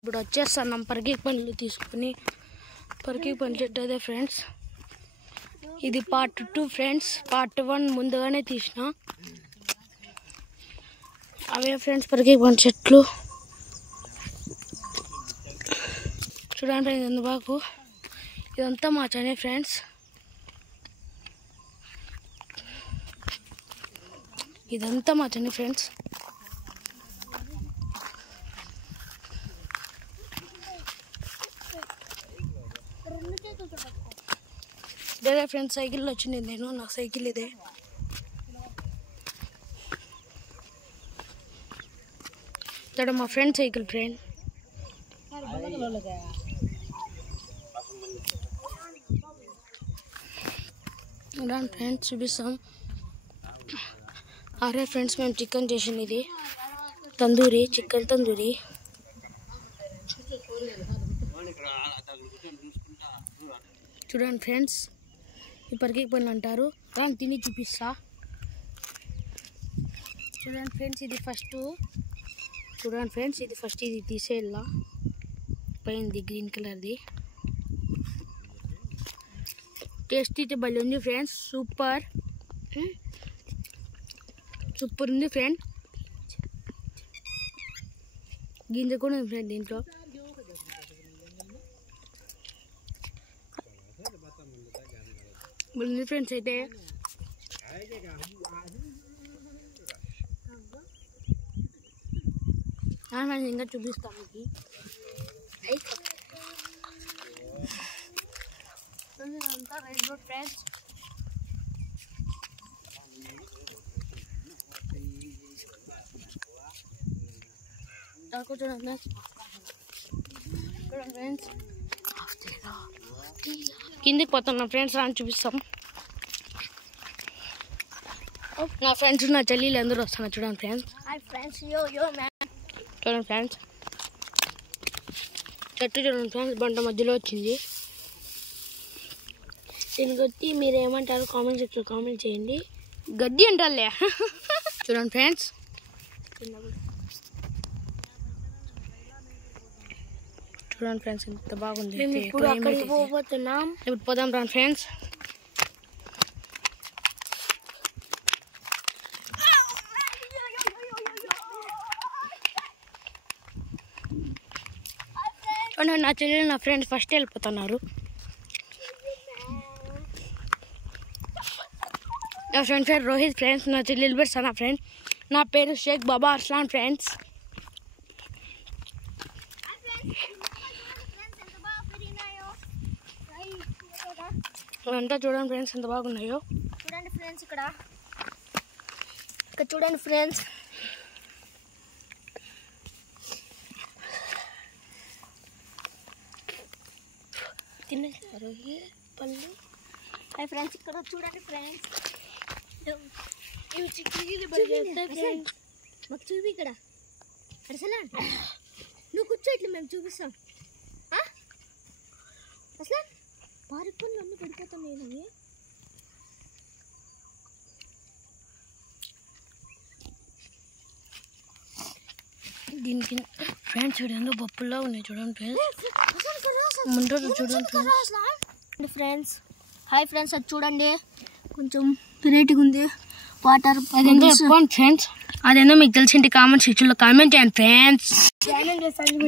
ఇప్పుడు వచ్చేస్తున్నాం పరికి పండ్లు తీసుకుని. పరికి పండ్లు అదే ఫ్రెండ్స్, ఇది పార్ట్ 2 ఫ్రెండ్స్. పార్ట్ 1 ముందుగానే తీసిన. అవే ఫ్రెండ్స్ పరికి పండ్ల చెట్లు. చూడండి ఫ్రెండ్స్ ఎంత బాగు. ఇదంతా మా చనే ఫ్రెండ్స్. ఇదంతా మా చనే ఫ్రెండ్స్. ఇదే ఫ్రెండ్స్ సైకిల్లో వచ్చింది నేను. నా సైకిల్ ఇదే. ఇక్కడ మా ఫ్రెండ్ సైకిల్ ఫ్రెండ్. ఫ్రెండ్స్ చూపిస్తాం. అరే ఫ్రెండ్స్ మేము చికెన్ చేసింది ఇది తందూరి, చికెన్ తందూరి. చూడండి ఫ్రెండ్స్, ఈ పరికి పనులు అంటారు. రాని తిని చూపిస్తా. చూడండి ఫ్రెండ్స్ ఇది ఫస్ట్. చూడండి ఫ్రెండ్స్ ఇది ఫస్ట్. ఇది తీసేయాల పైంది గ్రీన్ కలర్ది. టేస్ట్ అయితే భలే ఉంది ఫ్రెండ్స్. సూపర్ సూపర్ ఉంది ఫ్రెండ్. గింజ కూడా ఉంది ఫ్రెండ్ దీంట్లో. ఉంది ఫ్రెండ్స్ అయితే. ఇంకా చూపిస్తాం మీకు. అంతా రైస్ రోడ్ ఫ్రెండ్స్. చూడండి ఫ్రెండ్స్, కిందికి పోతున్నాం ఫ్రెండ్స్. అని చూపిస్తాం. నా ఫ్రెండ్స్ నా చెల్లెలు అందరూ వస్తున్నారు. చూడండి ఫ్రెండ్స్. చూడండి ఫ్రెండ్స్ చెట్టు చూడండి ఫ్రెండ్స్. బంట మధ్యలో వచ్చింది. దీనికి వచ్చి మీరు ఏమంటారు కామెంట్ సెక్షన్లో కామెంట్ చేయండి. గడ్డి అంటారులే. చూడండి ఫ్రెండ్స్. చూడండి ఫ్రెండ్స్ ఎంత బాగుంది. ఇప్పుడు అక్కడికి పోతున్నాం. ఇప్పుడు పోదాం రా ఫ్రెండ్స్. నా చెల్లెలు నా ఫ్రెండ్స్ ఫస్ట్ వెళ్ళిపోతున్నారు. నా ఫ్రెండ్ పేరు రోహిత్ ఫ్రెండ్స్. నా చెల్లెలు పేరు సనా ఫ్రెండ్. నా పేరు షేక్ బాబా అర్స్లాన్ ఫ్రెండ్స్. అంతా చూడండి ఫ్రెండ్స్ ఎంత బాగున్నాయో. చూడండి ఫ్రెండ్స్ ఇక్కడ చూడండి ఫ్రెండ్స్. తినేసారు పళ్ళు. హాయ్ ఫ్రెండ్స్ ఇక్కడ చూడండి ఫ్రెండ్స్. మాకు చూపి ఇక్కడ. అసలు నువ్వు కూర్చో, ఇట్లా మేము చూపిస్తాం. అసలు పార్క్ పనులు అన్నీ పడిపోతున్నాయి. నేను దీనికి ఫ్రెండ్స్ చూడండి పప్పుల్లో ఉన్నాయి. చూడండి ఫ్రెండ్స్ ముందు చూడండి ఫ్రెండ్స్. హాయ్ ఫ్రెండ్స్ అది చూడండి కొంచెం వెరైటీగా ఉంది. వాటర్ ఫ్రెండ్స్ అదేందో మీకు తెలిసింటి కామెంట్ సెక్షన్లో కామెంట్ చేయండి ఫ్రెండ్స్.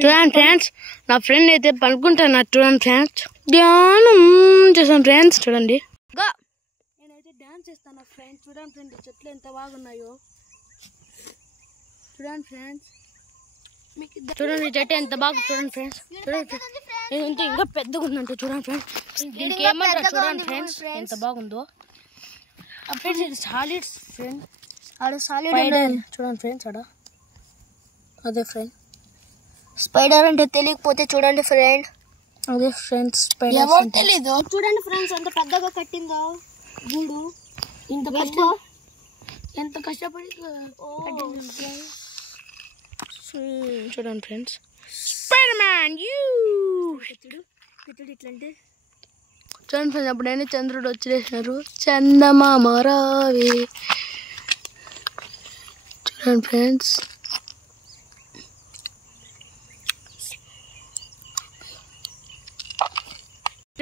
చూడండి ఫ్రెండ్స్ నా ఫ్రెండ్ అయితే పనుకుంటాను. చూడండి ఫ్రెండ్స్ ధ్యానం చేస్తాను ఫ్రెండ్స్. చూడండి నేనైతే డ్యాన్స్ చేస్తాను ఫ్రెండ్స్. చూడండి ఫ్రెండ్స్ చెట్లు ఎంత బాగున్నాయో. చూడండి ఫ్రెండ్స్ చూడండి చెట్టు ఎంత బాగా. చూడండి ఫ్రెండ్స్ చూడండి ఇదంతా ఇంకా పెద్దగా ఉందంటే. చూడండి ఫ్రెండ్స్ దీనికి ఏమంటారు. చూడండి ఫ్రెండ్స్ ఎంత బాగుందో ఫ్రెండ్స్. ఇది సాలిడ్ ఫ్రెండ్. ఆడ సాలిడ్ చూడండి ఫ్రెండ్స్. ఆడ అదే ఫ్రెండ్ స్పైడర్ అంటే తెలియకపోతే చూడండి ఫ్రెండ్. అదే ఫ్రెండ్స్ స్పైడర్ తెలీదు. చూడండి ఫ్రెండ్స్ ఎంత పెద్దగా కట్టిందో గూడు. ఇంత పెద్ద ఎంత కష్టపడి చూడండి ఫ్రెండ్స్. స్పైడర్ మ్యాన్ ఇట్లాంటి చూడండి ఫ్రెండ్స్. అప్పుడైనా చంద్రుడు వచ్చేసినారు. చందమామ రావే. చూడండి ఫ్రెండ్స్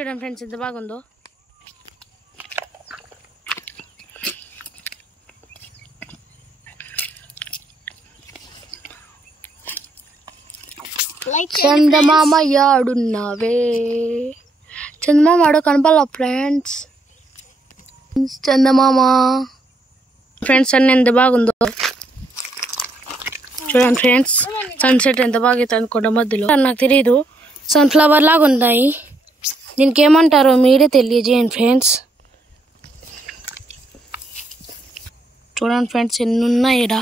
చూడండి ఫ్రెండ్స్ ఎంత బాగుందో. చందమామ యాడున్నావే, చందమామ ఆడ కనపాల ఫ్రెండ్స్. చందమామ ఫ్రెండ్స్ అన్నీ ఎంత బాగుందో చూడండి ఫ్రెండ్స్. సన్సెట్ ఎంత బాగా అవుతుంది కొండ మధ్యలో. నాకు తెలియదు, సన్ఫ్లవర్ లాగా ఉన్నాయి. దీనికి ఏమంటారో మీరే తెలియజేయండి ఫ్రెండ్స్. చూడండి ఫ్రెండ్స్ ఎన్ని ఉన్నాయి ఈడ.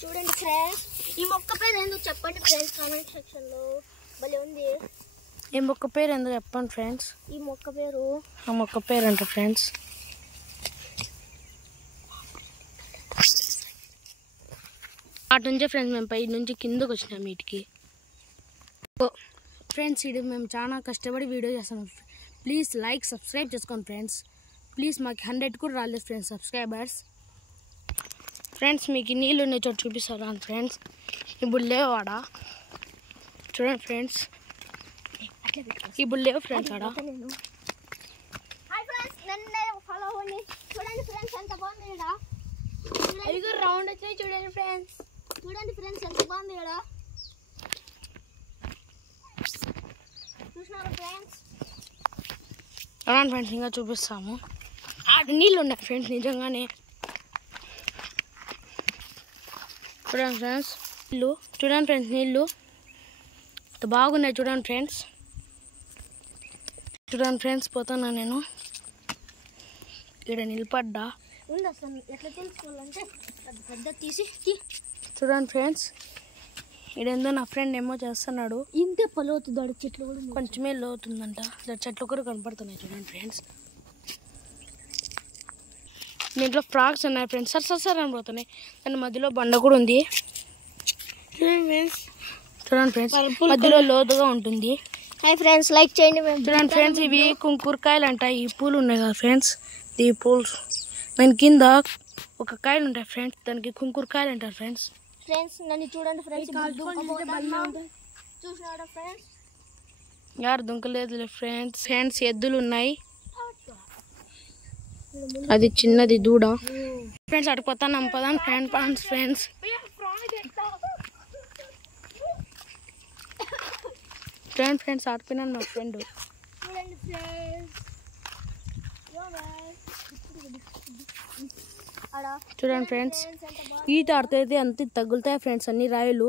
చూడండి ఫ్రెండ్స్, ఈ మొక్క పేరు ఎందుకు చెప్పండి ఫ్రెండ్స్ కామెంట్ సెక్షన్ లో. భలే ఉంది. ఈ మొక్క పేరు ఎందుకు చెప్పండి ఫ్రెండ్స్. ఈ మొక్క పేరు, ఆ మొక్క పేరు అంట ఫ్రెండ్స్. అటు నుంచే ఫ్రెండ్స్ మేము పై నుంచి కిందకు వచ్చినాం వీటికి. ఫ్రెండ్స్ ఇది మేము చాలా కష్టపడి వీడియో చేస్తాం. ప్లీజ్ లైక్ సబ్స్క్రైబ్ చేసుకోండి ఫ్రెండ్స్. ప్లీజ్ మాకు 100 కూడా రాలేదు ఫ్రెండ్స్ సబ్స్క్రైబర్స్. ఫ్రెండ్స్ మీకు నీళ్ళు ఉన్న చోటు చూపిస్తాను ఫ్రెండ్స్. ఇప్పుడు లేవు ఆడ చూడండి ఫ్రెండ్స్. ఇప్పుడు లేవు ఫ్రెండ్స్ ఆడ. చూడండి ఫ్రెండ్స్ ఎంత బాగుంది ఇక్కడ. రౌండ్ వచ్చాయి చూడండి ఫ్రెండ్స్. చూడండి ఫ్రెండ్స్ ఎంత బాగుంది ఇక్కడ. చూసినారా ఫ్రెండ్స్. చూడండి ఫ్రెండ్స్ ఇంకా చూపిస్తాము. ఆడ నీళ్ళు ఉన్నాయి ఫ్రెండ్స్ నిజంగానే. చూడండి ఫ్రెండ్స్ నీళ్ళు, చూడండి ఫ్రెండ్స్ నీళ్ళు ఎంత బాగున్నాయి చూడండి ఫ్రెండ్స్. చూడండి ఫ్రెండ్స్ పోతున్నా నేను. ఇక్కడ నిలబడ్డా. ఉంది అసలు ఎట్లా తెలుసుకోవాలంటే పెద్ద తీసి చూడండి ఫ్రెండ్స్. ఇదేందో నా ఫ్రెండ్ ఏమో చేస్తున్నాడు. ఇంతే పలువుతుంది ఆడ చెట్లు కూడా. కొంచెమే లోతుందంట. చెట్లు కూడా కనపడుతున్నాయి చూడండి ఫ్రెండ్స్. దీంట్లో ఫ్రాక్స్ ఉన్నాయి ఫ్రెండ్స్. సార్ అని పోతున్నాయి. దాని మధ్యలో బండ కూడా ఉంది చూడండి ఫ్రెండ్స్. మధ్యలో లోతుగా ఉంటుంది. హాయ్ ఫ్రెండ్స్ లైక్ చేయండి. చూడండి ఫ్రెండ్స్ ఇవి కుంకురకాయలు అంట. ఈ పూలు ఉన్నాయి కదా ఫ్రెండ్స్, ఈ పూలు దాని కింద ఒక కాయలు ఉంటాయి ఫ్రెండ్స్. దానికి కుంకురకాయలు అంటారు ఫ్రెండ్స్. ఫ్రెండ్స్ నన్ను చూడండి ఫ్రెండ్స్. చూసినారా ఫ్రెండ్స్. యారు దుంకలేదు ఫ్రెండ్స్. ఫ్రెండ్స్ ఎద్దులు ఉన్నాయి. అది చిన్నది దూడ ఫ్రెండ్స్. అటు పోతాం పదాం ఫ్రెండ్స్. ఫ్రెండ్స్ చూడండి ఫ్రెండ్స్ ఆడిపోయినాను మా ఫ్రెండ్. చూడండి ఫ్రెండ్స్. చూడండి ఫ్రెండ్స్ ఈత ఆడితే అంత తగులుతాయి ఫ్రెండ్స్ అన్ని రాయలు.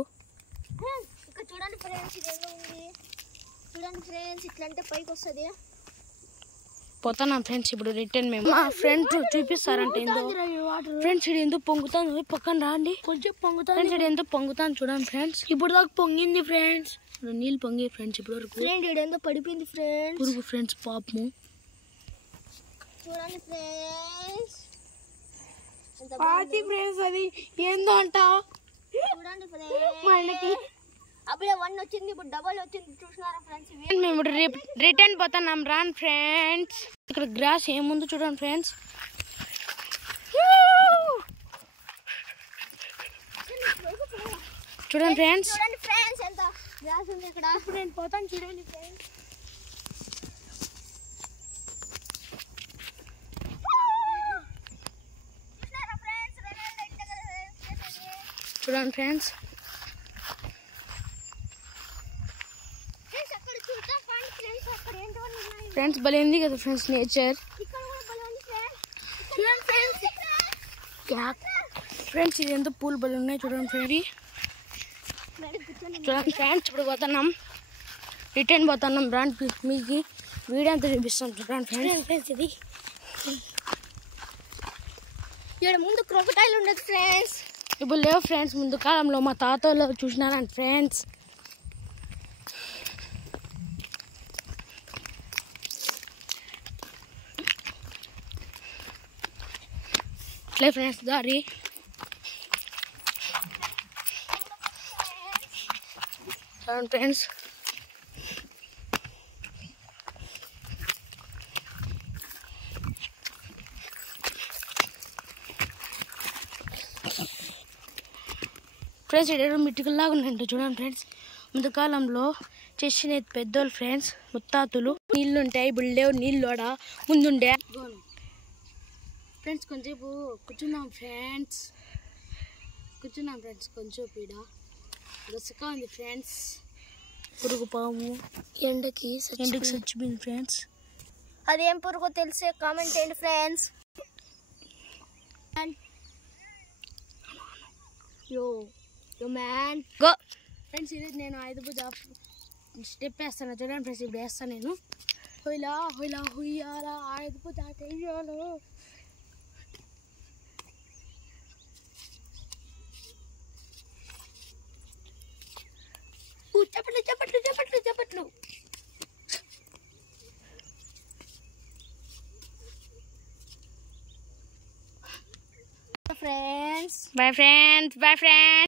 ఇక్కడ చూడండి ఫ్రెండ్స్ ఇది ఏందో ఉంది. చూడండి ఫ్రెండ్స్ ఇట్లా అంటే పైకి వస్తుంది. పోతున్నాం ఫ్రెండ్స్ ఇప్పుడు రిటర్న్. మేము మా ఫ్రెండ్ చూపిస్తారంటే ఏందో ఫ్రెండ్స్. ఇది ఎందుకు పొంగుతాను పక్కన రాండి. కొంచెం పొంగుతాను ఫ్రెండ్స్. ఇది ఎందుకు పొంగుతాను చూడండి ఫ్రెండ్స్. ఇప్పుడు దాకా పొంగింది ఫ్రెండ్స్. నీళ్ళు పొంగి ఫ్రెండ్స్ ఇప్పుడు వరకు. ఫ్రెండ్ ఇది ఏందో పడిపోయింది ఫ్రెండ్స్. పురుగు ఫ్రెండ్స్ పాపము. చూడండి ఫ్రెండ్స్ ఫ్రెండ్స్ అది ఏందో అంట. చూడండి ఫ్రెండ్స్ అప్పుడే 1 వచ్చింది, ఇప్పుడు డబల్ వచ్చింది. చూసినారా ఫ్రెండ్స్. మేము ఇప్పుడు రిటర్న్ పోతున్నాం రాన్ ఫ్రెండ్స్. ఇక్కడ గ్రాస్ ఏముందో చూడండి ఫ్రెండ్స్. చూడండి ఫ్రెండ్స్. చూడండి ఫ్రెండ్స్ ఎంత గ్రాస్ ఉంది ఇక్కడ. నేను పోతాను చూడండి ఫ్రెండ్స్. చూడండి ఫ్రెండ్స్. ఫ్రెండ్స్ భలే ఉంది కదా ఫ్రెండ్స్ నేచర్. ఫ్రెండ్స్ ఇది ఎంత పూలు భలే ఉన్నాయి చూడండి ఫ్రెండ్స్. చూడండి ఫ్రెండ్స్ ఇప్పుడు పోతున్నాం రిటర్న్ పోతున్నాం. రాండి మీకు వీడియో అంతా చూపిస్తాం చూడండి ఫ్రెండ్స్. ఇది ఇక్కడ ముందు క్రొకటైల్ ఉండదు ఫ్రెండ్స్. ఇప్పుడు లేవు ఫ్రెండ్స్. ముందు కాలంలో మా తాతలో చూసినారండి ఫ్రెండ్స్. అట్లే ఫ్రెండ్స్ దారి. చూడండి ఫ్రెండ్స్. ఫ్రెండ్స్ ఇక్కడ మిట్టికల్లాగా ఉన్నాయంట చూడండి ఫ్రెండ్స్. ముందు కాలంలో చేసినది పెద్దోళ్ళు ఫ్రెండ్స్, ముత్తాతులు. నీళ్ళుంటాయి, ఇప్పుడు లేవు నీళ్ళు ముందుండే. ఫ్రెండ్స్ కొంచెంసేపు కూర్చున్నాం ఫ్రెండ్స్, కొంచెం పీడ దసగా ఉంది ఫ్రెండ్స్. పురుగు పాము ఎండకి చచ్చిపోయింది ఫ్రెండ్స్. అదేం పురుగో తెలిసే కామెంట్ చేయండి friends. Yo man go friends. ఇది నేను 5 భుజ స్టెప్ వేస్తాను చూడండి ఫ్రెండ్స్. ఇప్పుడు వేస్తాను నేను. హొయ్లా హొయ్లా హుయ్యాలా 5 భుజ చెయ్యాలో. చప్పట్లు. Friends bye friends.